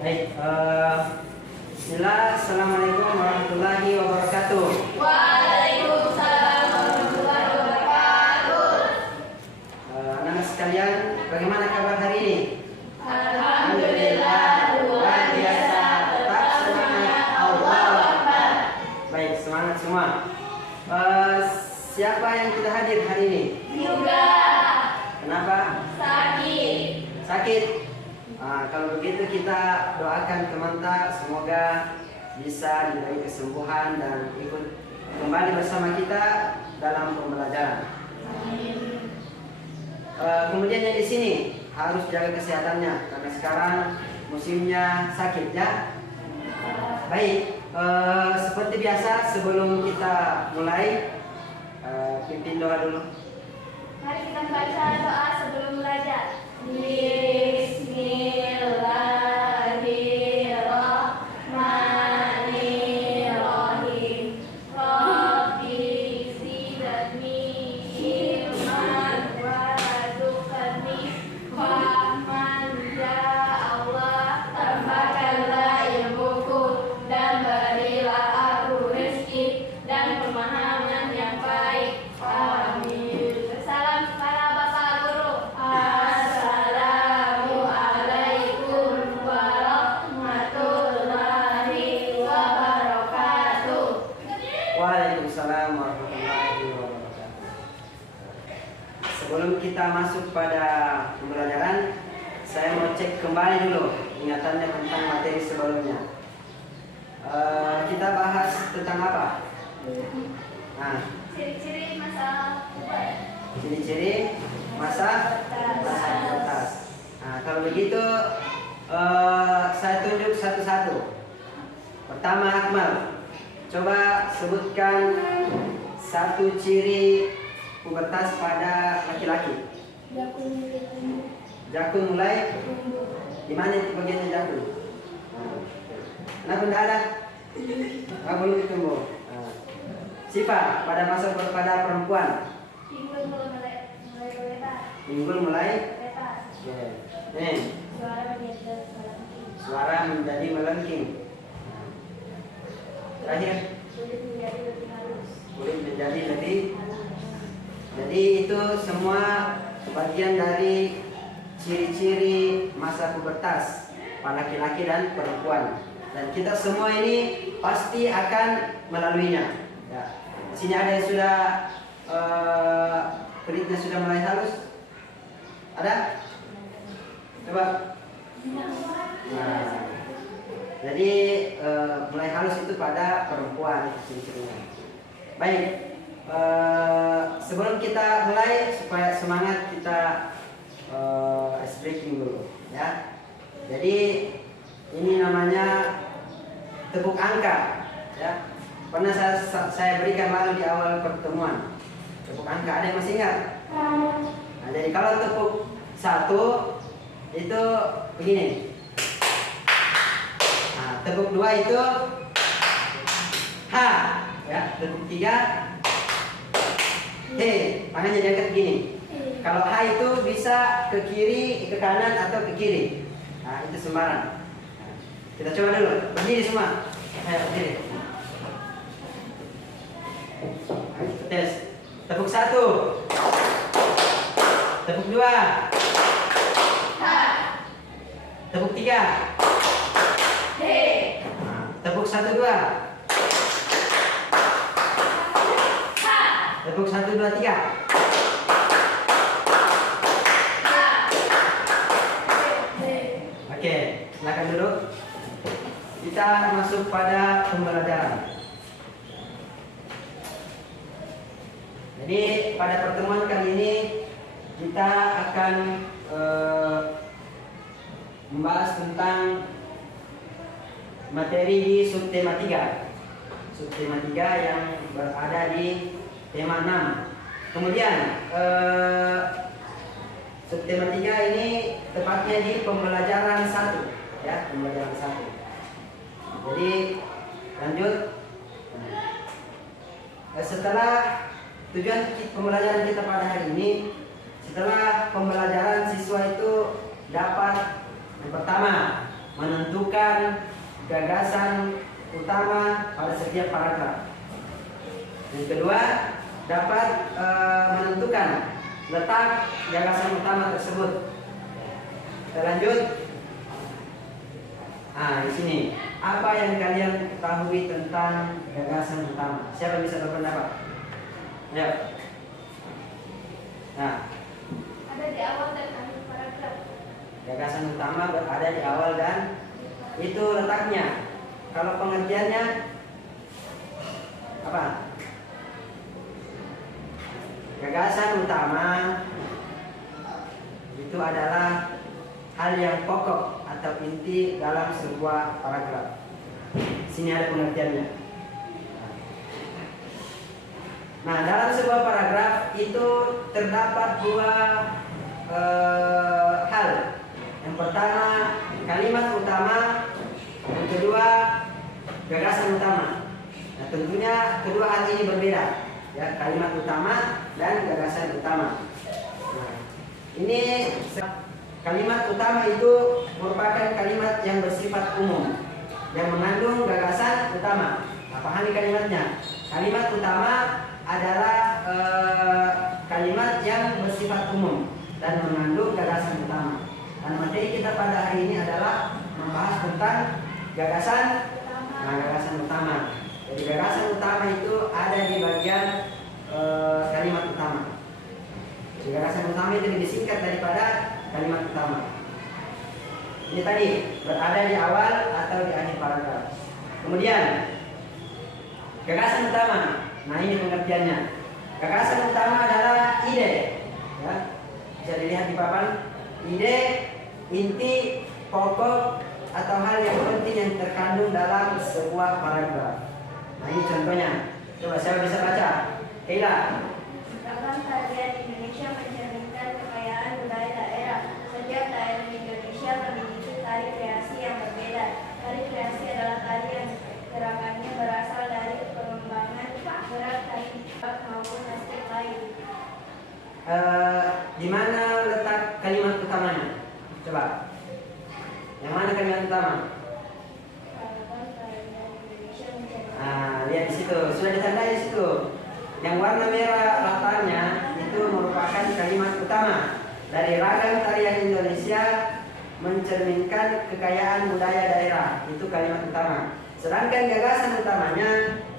Baik, bismillah, assalamualaikum warahmatullahi wabarakatuh. Waalaikumsalam warahmatullahi wabarakatuh. Anak sekalian, bagaimana kabar hari ini? Alhamdulillah, luar biasa. Tetap semangat, Allahu Akbar. Baik, semangat semua. Siapa yang tidak hadir hari ini? Juga Kenapa? sakit. Sakit? Kalau begitu kita doakan teman-teman semoga bisa diberi kesembuhan dan ikut kembali bersama kita dalam pembelajaran. Kemudian yang di sini harus jaga kesehatannya karena sekarang musimnya sakit ya. Baik, seperti biasa sebelum kita mulai pimpin doa dulu. Mari kita membaca doa sebelum belajar. Bismillahirrahmanirrahim. Rabbi zidni ilman warzuqni fahman. Ya Allah, tambahkanlah ilmuku dan berilah aku rezeki dan pemahaman yang baik. Amin. Salam para bapak guru. Assalamualaikum warahmatullahi wabarakatuh. Waalaikumsalam warahmatullahi wabarakatuh. Sebelum kita masuk pada pembelajaran, saya mau cek kembali dulu ingatannya tentang materi sebelumnya. Kita bahas tentang apa? Nah, Ciri-ciri masalah ubat. ciri-ciri masa pubertas. Nah, kalau begitu saya tunjuk satu-satu. Pertama, Akmal, coba sebutkan satu ciri pubertas pada laki-laki. Jakun mulai di mana itu bagiannya jakun? Kenapa tidak ada? Belum tumbuh. Sifat pada masa pada perempuan. Pinggul mulai berlebar. Pinggul mulai. Lebar. Nih, suara menjadi melengking. Terakhir, Kulit menjadi lebih halus. kulit menjadi lebih. Jadi itu semua bagian dari ciri-ciri masa pubertas pada laki-laki dan perempuan. Dan kita semua ini pasti akan melaluinya. Ya. Di sini ada yang sudah kulitnya sudah mulai halus. Ada? Coba. Nah, jadi mulai halus itu pada perempuan ciri-cirinya. Baik, sebelum kita mulai supaya semangat kita ice breaking dulu, ya. Jadi ini namanya tepuk angka, ya. Pernah saya berikan lalu di awal pertemuan. Tepuk angka, ada yang masih ingat? Nah, jadi kalau tepuk satu itu begini. Nah, tepuk dua itu H, ya. Tepuk tiga H, tangannya diangkat begini. Kalau H itu bisa ke kiri, ke kanan atau ke kiri. Nah, itu sembarang. Kita coba dulu, berdiri semua. Ayo berdiri. Tes. Tepuk satu. Tepuk dua. Tepuk tiga. Tepuk satu dua. Tepuk satu dua tiga. Oke, silakan duduk. Kita masuk pada pembelajaran. Jadi pada pertemuan kali ini kita akan membahas tentang materi di subtema 3. Subtema 3 yang berada di tema 6. Kemudian subtema 3 ini tepatnya di pembelajaran 1, ya, pembelajaran 1. Jadi lanjut. Setelah tujuan pembelajaran kita pada hari ini, setelah pembelajaran siswa itu dapat yang pertama menentukan gagasan utama pada setiap paragraf. Yang kedua, dapat menentukan letak gagasan utama tersebut. Kita lanjut. Di sini, apa yang kalian ketahui tentang gagasan utama? Siapa bisa berpendapat? Ya. Nah, Ada di awal dan akhir paragraf. gagasan utama berada di awal dan itu letaknya. Kalau pengertiannya apa? Gagasan utama itu adalah hal yang pokok atau inti dalam sebuah paragraf. Sini ada pengertiannya. Nah, dalam sebuah paragraf itu terdapat dua hal. Yang pertama, kalimat utama. Yang kedua, gagasan utama. Nah, tentunya kedua hal ini berbeda. Ya, kalimat utama dan gagasan utama. Nah, ini kalimat utama itu merupakan kalimat yang bersifat umum, yang mengandung gagasan utama. Nah, pahami kalimatnya. Kalimat utama adalah kalimat yang bersifat umum dan mengandung gagasan utama. Dan materi kita pada hari ini adalah membahas tentang gagasan utama. Jadi gagasan utama itu ada di bagian kalimat utama. Jadi gagasan utama itu lebih singkat daripada kalimat utama. Ini tadi berada di awal atau di akhir paragraf. Kemudian gagasan utama. Nah, ini pengertiannya. Gagasan utama adalah ide. Ya, bisa dilihat di papan. Ide, inti, pokok atau hal yang penting yang terkandung dalam sebuah paragraf. Nah, ini contohnya. Coba siapa bisa baca? Keila. Ragam tarian Indonesia mencerminkan kekayaan budaya daerah. Setiap daerah di Indonesia memiliki tari kreasi yang berbeda. Tari kreasi adalah tari yang gerakannya berasal dari pengembangan gerak tari maupun aspek lain. Di mana letak kalimat utamanya? Coba. Yang mana kalimat utama? Ragam tarian Indonesia mencerminkan. Lihat di situ, sudah ditandai di situ. Yang warna merah latarnya itu merupakan kalimat utama dari ragam tarian Indonesia mencerminkan kekayaan budaya daerah. Itu kalimat utama. Sedangkan gagasan utamanya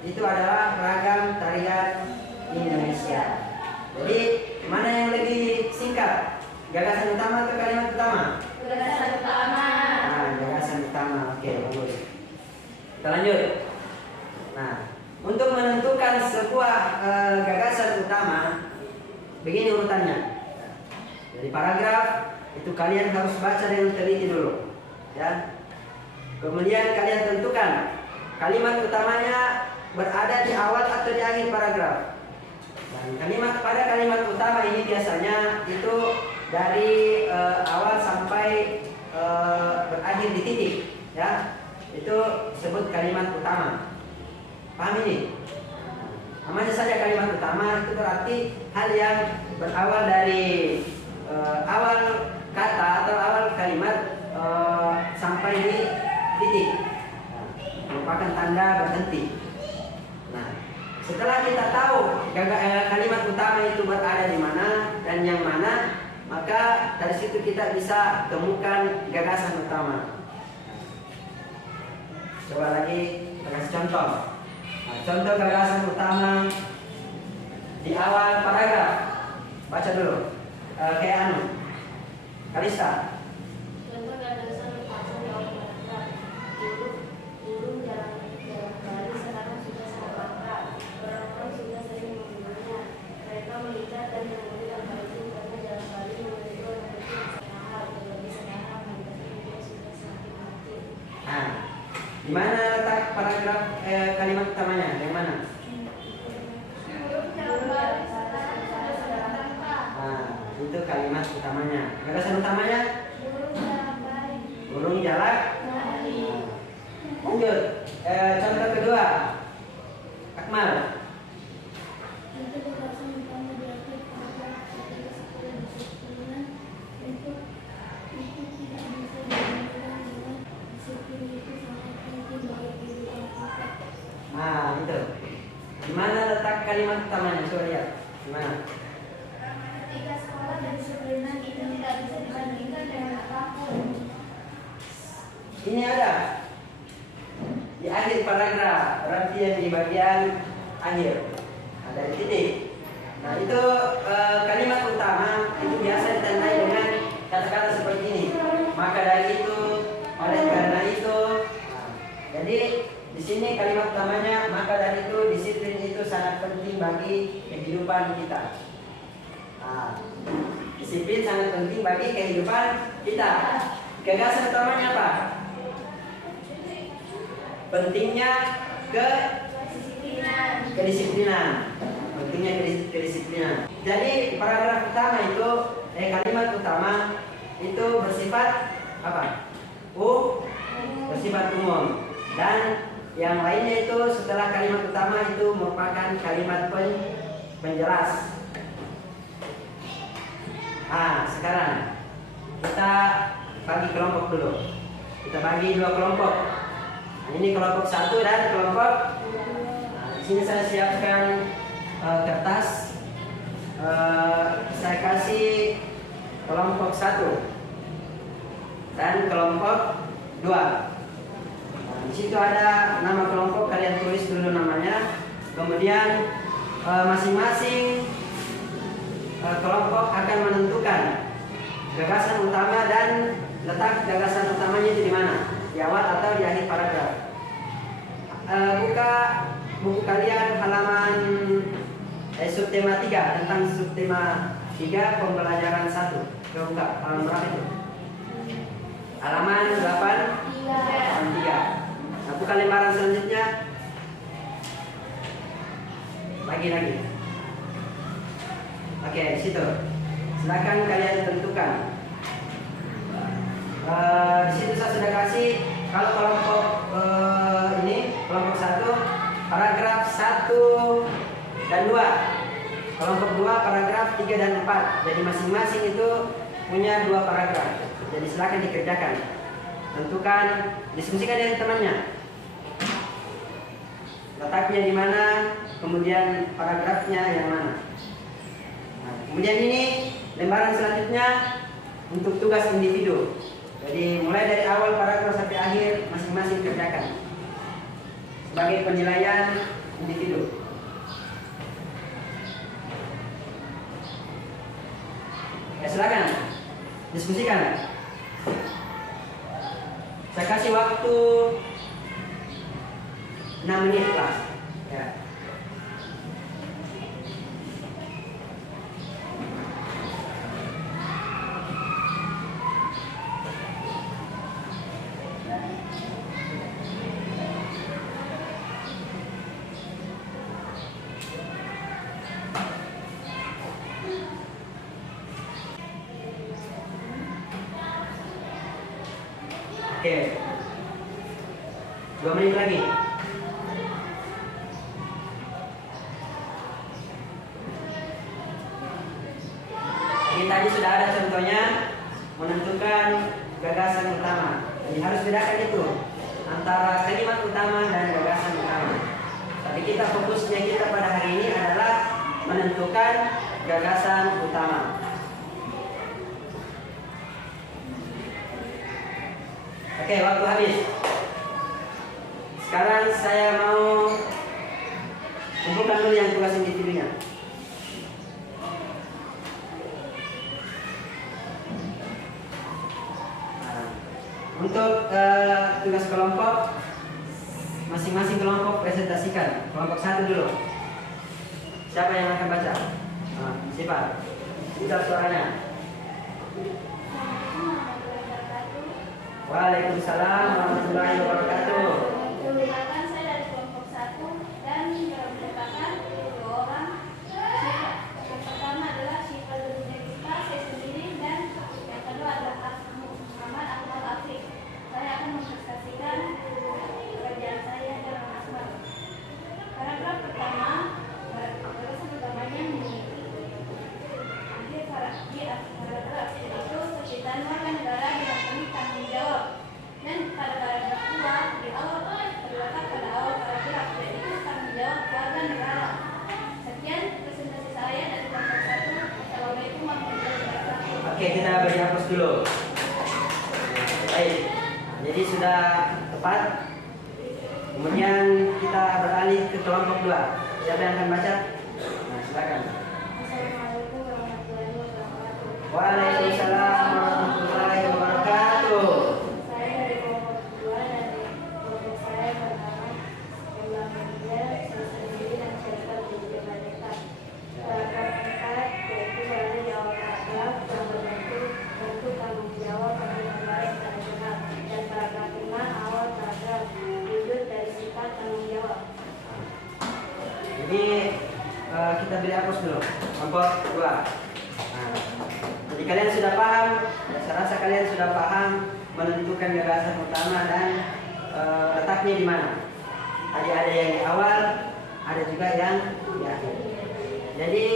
itu adalah ragam tarian Indonesia. Jadi mana yang lebih singkat? Gagasan utama atau kalimat utama? Gagasan utama. Gagasan utama. Oke, bagus. Kita lanjut. Nah, untuk menentukan sebuah gagasan utama, begini urutannya. Dari paragraf itu kalian harus baca dengan teliti dulu, ya. Kemudian kalian tentukan kalimat utamanya berada di awal atau di akhir paragraf. Dan pada kalimat utama ini biasanya itu dari awal sampai berakhir di titik, ya. Itu sebut kalimat utama. Paham ini? Namanya saja kalimat utama itu berarti hal yang berawal dari awal kata atau awal kalimat sampai di titik. Merupakan tanda berhenti. Nah, setelah kita tahu kalimat utama itu berada di mana dan yang mana, maka dari situ kita bisa temukan gagasan utama. Coba lagi kasih contoh. Nah, contoh gagasan utama di awal paragraf. Baca dulu. Kayak Kalista. Contoh gagasan utama di awal paragraf. Dulu jalan Bali sekarang sudah sangat langka. Orang-orang sudah sering menggunakannya. Mereka melihat dan mengambil baju karena jalan Bali memiliki sangat mahal. Terlebih sekarang harganya juga sudah semakin mati. Nah, di mana letak paragraf kalimat utamanya? Yang mana? Nah, itu kalimat utamanya. Gagasan utamanya? Burung jalak. Lanjut. Contoh kedua. Akmal. kalimat utamanya? Coba lihat. Gimana? Ketika sekolah dan disiplinan itu tidak bisa dibandingkan dengan apapun. Ini ada di akhir paragraf, berarti yang di bagian akhir ada di titik. Nah itu kalimat utama itu biasa ditandai dengan kata-kata seperti ini. Maka dari itu, oleh karena itu. Nah, jadi di sini kalimat utamanya, maka dari itu disiplin itu sangat penting bagi kehidupan kita. Nah, disiplin sangat penting bagi kehidupan kita. Gagasan utamanya apa? Pentingnya kedisiplinan. Pentingnya kedisiplinan. Jadi paragraf utama itu, kalimat utama itu bersifat apa? Bersifat umum. Dan yang lainnya itu setelah kalimat utama itu merupakan kalimat penjelas. Sekarang kita bagi kelompok dulu. Kita bagi dua kelompok. Ini kelompok 1 dan kelompok. Di sini saya siapkan kertas. Saya kasih kelompok 1 dan kelompok 2. Di situ ada nama kelompok, kalian tulis dulu namanya. Kemudian masing-masing kelompok akan menentukan gagasan utama dan letak gagasan utamanya itu di mana, di awal atau di akhir paragraf. Buka buku kalian halaman subtema 3 tentang subtema 3 pembelajaran 1. Coba buka halaman berapa itu? Halaman 3. Nah, buka lembaran selanjutnya. Lagi. Oke, di situ. Silakan kalian tentukan. Di situ saya sudah kasih kalau kelompok ini kelompok 1 paragraf 1 dan 2. Kelompok 2 paragraf 3 dan 4. Jadi masing-masing itu punya 2 paragraf. Jadi silakan dikerjakan. Tentukan, diskusikan dengan temannya. Letaknya di mana, kemudian paragrafnya yang mana. Nah, kemudian ini lembaran selanjutnya untuk tugas individu. Jadi mulai dari awal paragraf sampai akhir masing-masing kerjakan sebagai penilaian individu. Ya, silakan diskusikan. Saya kasih waktu 6 menit lah. Ya. Oke. 2 menit lagi. Ini tadi sudah ada contohnya menentukan gagasan utama. Jadi harus bedakan itu antara kalimat utama dan gagasan utama. Tapi kita fokusnya kita pada hari ini adalah menentukan gagasan utama. Oke, waktu habis. Sekarang saya mau kumpulkan dulu yang tugas individunya. Nah, untuk tugas kelompok, masing-masing kelompok presentasikan. Kelompok 1 dulu. Siapa yang akan baca? Siapa? Minta suaranya. Waalaikumsalam warahmatullahi wabarakatuh. Perkenalkan, saya dari kelompok 1 dan merupakan 2 orang. Yang pertama adalah Syifa Lutfika, saya sendiri, dan yang kedua adalah Muhammad Akmal Afif. Saya akan mempresentasikan pekerjaan saya dalam Asma. Paragraf pertama, gagasan utamanya mengikuti akhir paragraf itu kecintaan warga negara dengan penuh tanggung jawab. Dan pada paragraf 2 Kita beri hapus dulu. Baik. Jadi sudah tepat. Kemudian kita beralih ke kelompok 2. Siapa yang akan baca? Nah, silakan. Assalamualaikum warahmatullahi wabarakatuh. Waalaikumsalam warahmatullahi wabarakatuh. Saya dari kelompok 2 dan kelompok saya pertama jumlah media, sosial media dan cerita media mereka. Paragraf 4 yaitu berada jawab paragraf yang bentuk tanggung jawab penyelenggara internasional, dan paragraf 5 awal paragraf wujud dari sifat tanggung jawab. Jadi kita beri hapus dulu. Kelompok 2. Nah, jadi kalian sudah paham, saya rasa kalian sudah paham menentukan gagasan utama dan letaknya di mana. Tadi ada yang di awal, ada juga yang di akhir. Jadi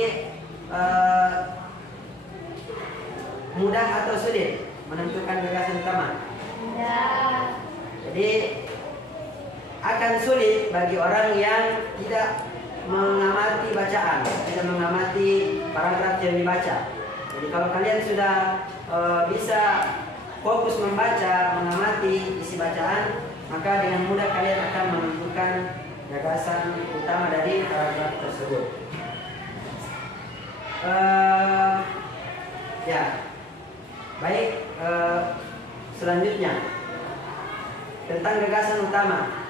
mudah atau sulit menentukan gagasan utama? Mudah. Jadi akan sulit bagi orang yang tidak mengamati bacaan, tidak mengamati paragraf yang dibaca. Jadi kalau kalian sudah bisa fokus membaca, mengamati isi bacaan, maka dengan mudah kalian akan menentukan gagasan utama dari paragraf tersebut. Ya, baik. Selanjutnya tentang gagasan utama.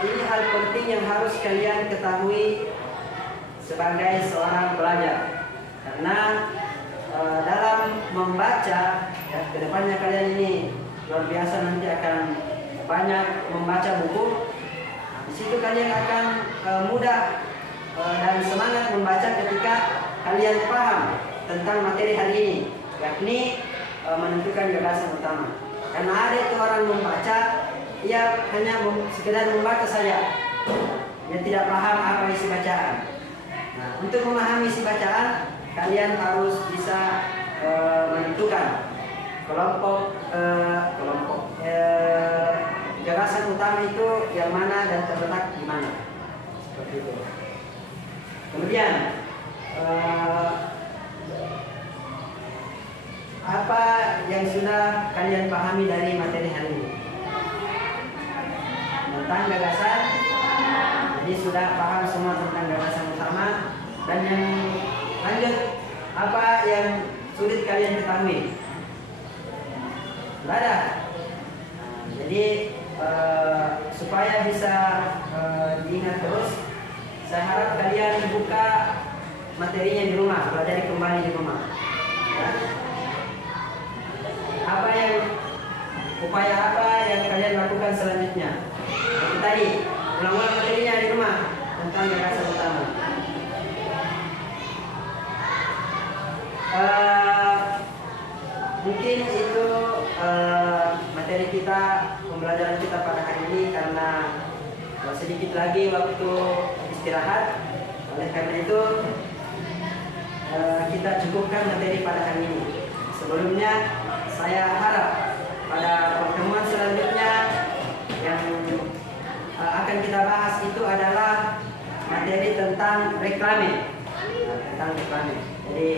Ini hal penting yang harus kalian ketahui sebagai seorang pelajar, karena dalam membaca, ya, kedepannya kalian ini luar biasa, nanti akan banyak membaca buku. Di situ kalian akan mudah dan semangat membaca ketika kalian paham tentang materi hari ini, yakni menentukan gagasan utama. Karena ada itu orang membaca, ia hanya sekedar membaca saja, dia tidak paham apa isi bacaan. Nah, untuk memahami isi bacaan, kalian harus bisa menentukan kelompok gagasan utama itu yang mana dan terletak di mana, seperti itu. Kemudian apa yang sudah kalian pahami dari materi hari ini tentang gagasan? Jadi sudah paham semua tentang gagasan utama. Dan yang lanjut, apa yang sulit kalian ketahui? Tidak ada. Jadi supaya bisa diingat terus, saya harap kalian buka materinya di rumah, pelajari kembali di rumah. Ya. Upaya apa yang kalian lakukan selanjutnya? Seperti tadi, ulang-ulang materinya di rumah tentang gagasan utama. Mungkin itu materi kita, pembelajaran kita pada hari ini, karena sedikit lagi waktu istirahat. Oleh karena itu kita cukupkan materi pada hari ini. Sebelumnya saya harap pada pertemuan selanjutnya yang akan kita bahas itu adalah materi tentang reklame. Tentang reklame. Jadi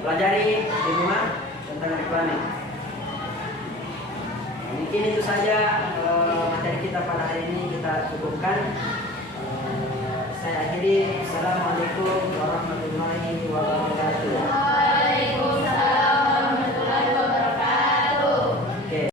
pelajari di rumah tentang reklame. Mungkin itu saja materi kita pada hari ini, kita cukupkan. Saya akhiri. Assalamualaikum warahmatullahi wabarakatuh.